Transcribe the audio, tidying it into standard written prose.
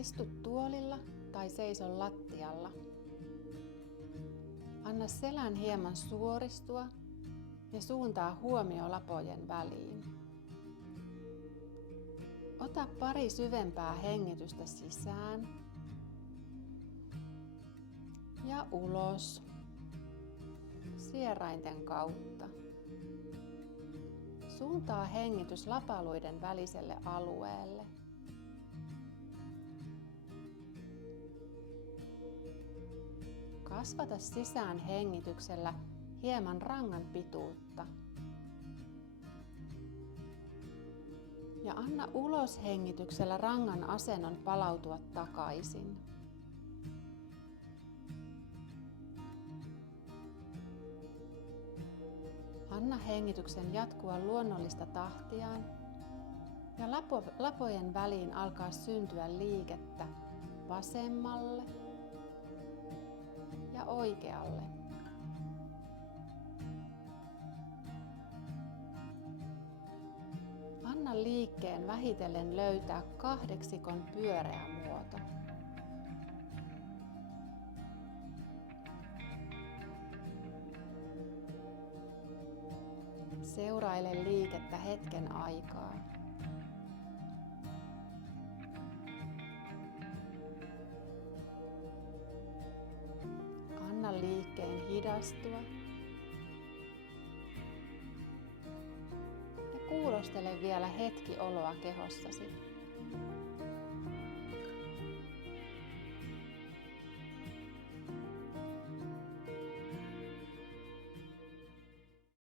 Istu tuolilla tai seiso lattialla. Anna selän hieman suoristua ja suuntaa huomio lapojen väliin. Ota pari syvempää hengitystä sisään ja ulos sierainten kautta. Suuntaa hengitys lapaluiden väliselle alueelle. Kasvata sisään hengityksellä hieman rangan pituutta. Ja anna ulos hengityksellä rangan asennon palautua takaisin. Anna hengityksen jatkua luonnollista tahtiaan ja lapojen väliin alkaa syntyä liikettä vasemmalle ja oikealle. Anna liikkeen vähitellen löytää kahdeksikon pyöreä muoto. Seuraile liikettä hetken aikaa. Anna liikkeen hidastua. Ja kuulostele vielä hetki oloa kehossasi.